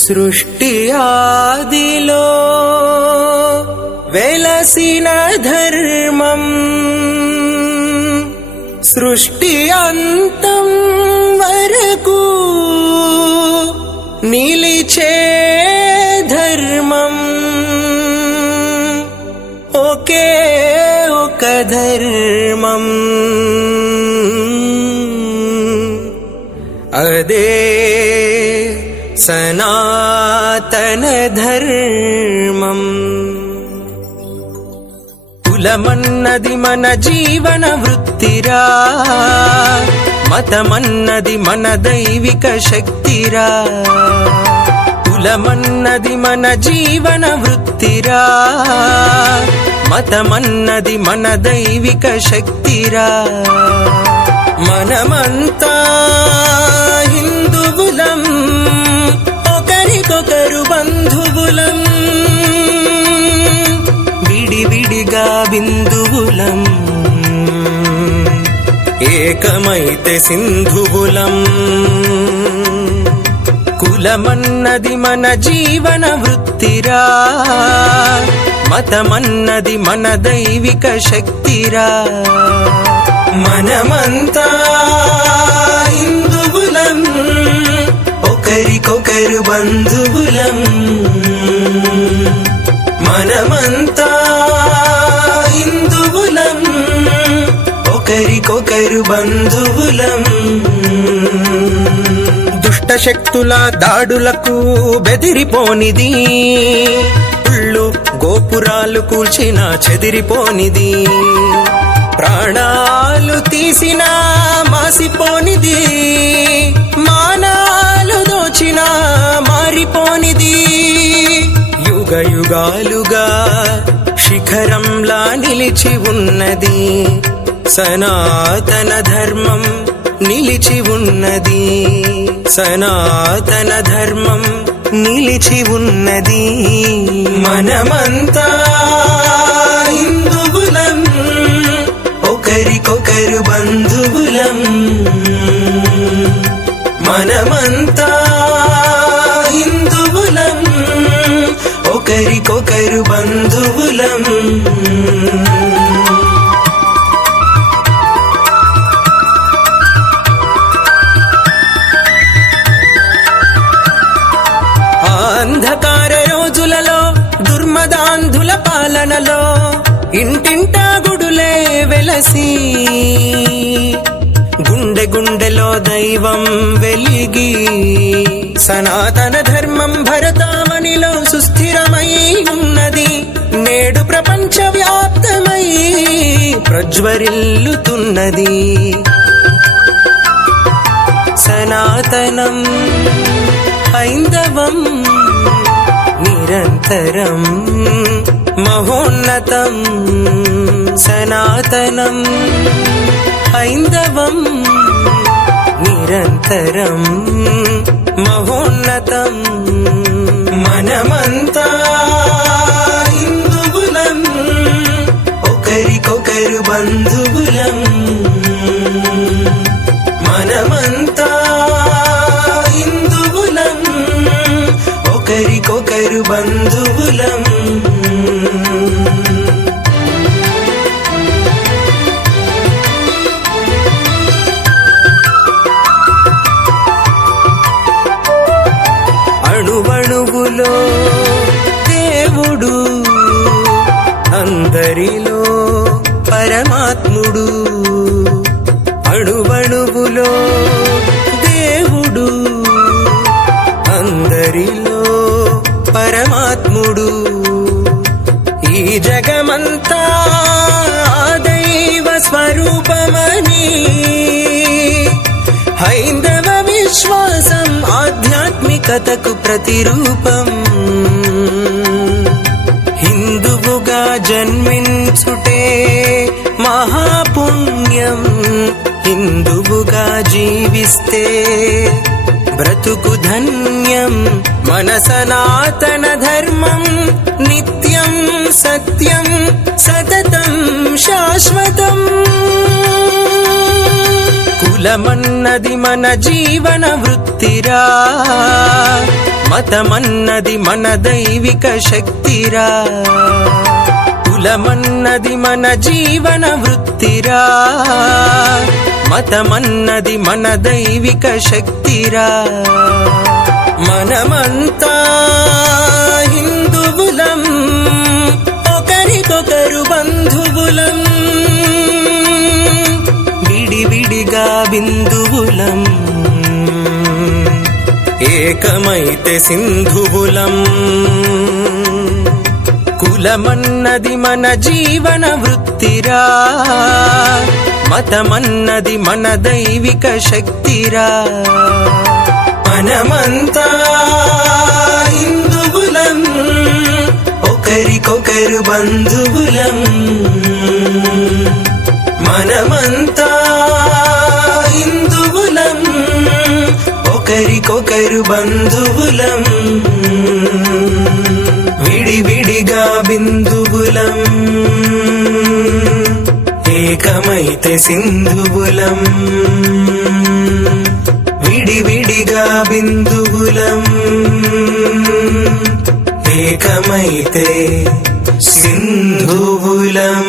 సృష్టి ఆదిలో వెలసిన ధర్మం సృష్టి అంతం వరకు నిలిచే ధర్మం ఒకే ఒక ధర్మం అదే సనాతన ధర్మం. కులమన్నది మన జీవన వృత్తిరా, మతమన్నది మన దైవిక శక్తిరా. కులమన్నది మన జీవన వృత్తిరా, మతమన్నది మన దైవిక శక్తిరా. మనమంతా హిందువులం, ఒకరికొకరు బంధువులం, విడివిడిగా బిందువులం, ఏకమైతే సింధువులం. కులమన్నది మన జీవన వృత్తిరా, మతమన్నది మన దైవిక శక్తిరా. మనమంతా హిందువులం, ఒకరికొకరు బంధువులం, మనమంతా హిందువులం, ఒకరికొకరు బంధువులం. దుష్ట శక్తుల దాడులకు బెదిరిపోనిది, ఉళ్ళు గోపురాలు కూల్చిన చెదిరిపోనిది, ప్రాణాలు తీసినా మాసిపోనిది, మానాలు దోచినా మారిపోనిది. యుగ యుగాలుగా శిఖరంలా నిలిచి ఉన్నది, సనాతన ధర్మం నిలిచి ఉన్నది, సనాతన ధర్మం నిలిచి ఉన్నది. మనమంతా హిందువులం, ఒకరికొకరు బంధువులం, మనమంతా హిందువులం, ఒకరికొకరు బంధువులం. అంధకార రోజులలో దుర్మదాంధుల పాలనలో ఇంటింటా గుడులే వెలసి, గుండె గుండెలో దైవం వెలిగి, సనాతన ధర్మం భరతావనిలో సుస్థిరమై ఉన్నది. నేడు ప్రపంచ వ్యాప్తమై ప్రజ్వరిల్లుతున్నది. సనాతనం హైందవం నిరంతరం మహోన్నతం. సనాతనం హైందవం నిరంతరం మహోన్నతం. మనమంతా హిందువులం, ఒకరికొకరు బంధువులం, మనమంతా హిందువులం, ఒకరికొకరు బంధువులం. అణువణువులో దేవుడు, అందరిలో పరమాత్ముడు. అణువణువులో దేవుడు, అందరిలో పరమాత్ముడు. ఈ జగమంతా దైవ స్వరూపమని హైందవ విశ్వాసం ఆధ్యాత్మికతకు ప్రతిరూపం. హిందువుగా జన్మించుటే మహాపుణ్యం, హిందువుగా జీవిస్తే బ్రతుకు ధన్యం. మన సనాతన ధర్మం నిత్యం సత్యం, సతతం శాశ్వతం. కులమన్నది మన జీవన వృత్తిరా, మతమన్నది మన దైవిక శక్తిరా, కులమన్నది మన జీవన వృత్తిరా. మతమన్నది మన దైవిక శక్తిరా. మనమంతా హిందువులం, ఒకరికొకరు బంధువులం, విడివిడిగా బిందువులం, ఏకమైతే సింధువులం. కులమన్నది మన జీవన వృత్తిరా, మతమన్నది మన దైవిక శక్తిరా. మనమంతా హిందువులం, ఒకరికొకరు బంధువులం, మనమంతా హిందువులం, ఒకరికొకరు బంధువులం, విడివిడిగా బిందువులం, ఏకమైతే సింధువులం, విడివిడిగా బిందువులం, ఏకమైతే సింధువులం.